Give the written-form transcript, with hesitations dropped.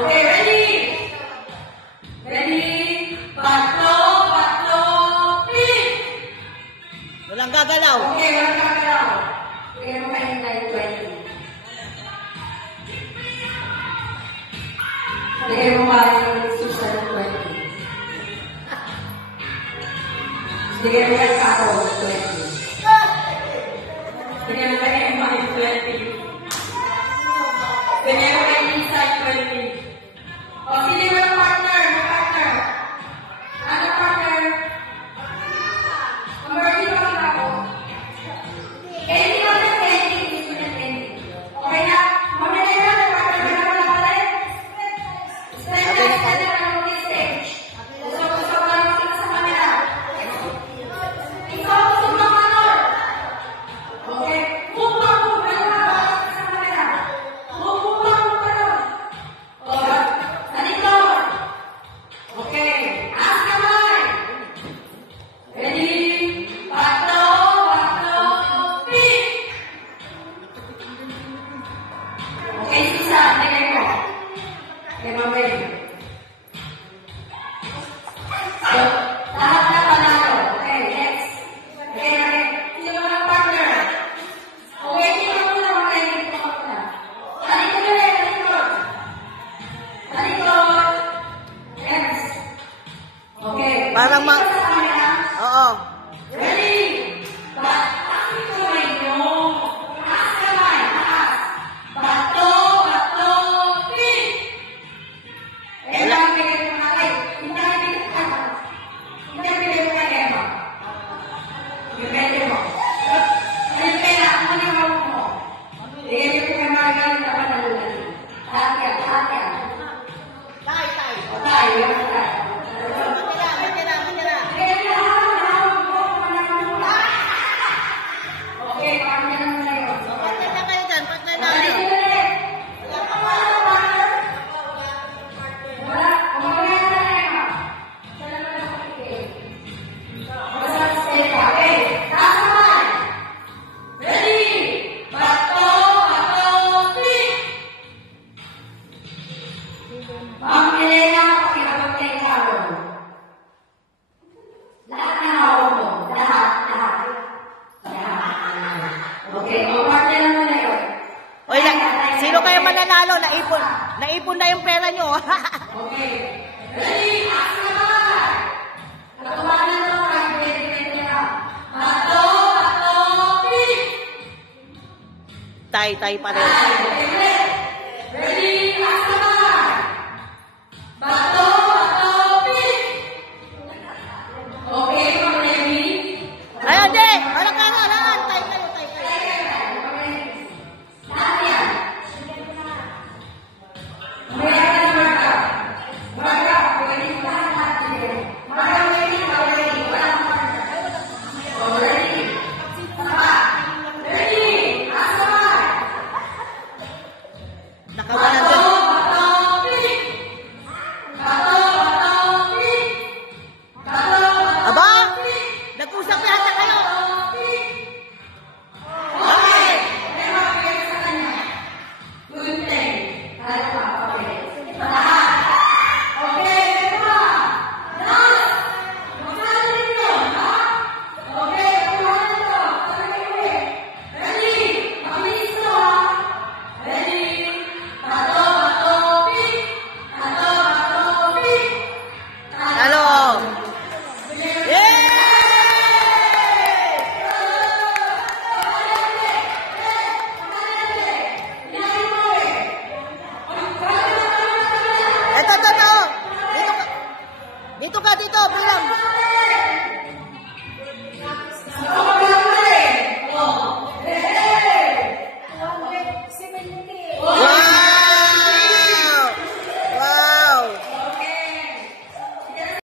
Okay, ready? Ready? Bato, pick! Walang gagalaw. Okay, walang gagalaw. Okay, naman kayo tayo 20. Bigay mo ba yung social 20? Bigay mo yung ako 20. Bigay mo kayo yung mga 20. Bigay mo kayo inside 20. O, sige mo yung partner, may partner. Ano partner? Ang birthday ko ang ako. Kaya hindi ko na 20, hindi ko na 20. Okay na? Mamaya na, may partner na naman na pala eh. Stand na ako ng stage. Gusto ko lang sila sa camera. Ikaw, gusto mo ang manor. Okay? Move na sa camera. Move na. Okay. Nandito. Okay. Ask kamay. Ready? Bato, pick. Okay, sisa. Tingnan mo. Okay, mamay. So, lahat na panalo. Okay, next. Okay, sino mo ng partner? Okay, sino mo na mga dito mo na. Halika na rin, talikod. Yes. Okay. Parang Sa camera. Oo. Ready? Taas ito nyo. Taas kamay. Taas. Bato, pick. Eh, lang bigay mo na kayo. Hindi bigay mo kay Emma. Bigay mo. Ano pera? Ano yung hawak mo? Bigay mo kay Margaret na panalunan. Lahat yan. Tay. O tayo, yan tayo. Okay, partner naman na yun. Partner na kayo dyan. Wala. Umamaya na Emma. Sana na lang makikita. Basta stay ka. Okay, taas naman. Ready? Bato, pick. Ma'am Elena, pakibabag kayo sa hawak mo. Lahat na hawak mo. Lahat. Okay, o partner naman na yun. Oy, sino kayo mananalo? Naipon na yung pera nyo. Okay. Ready? Ask naman. Katubanan na lang ang pwede na. Bato, pick. Tay pa rin. Okay, ready?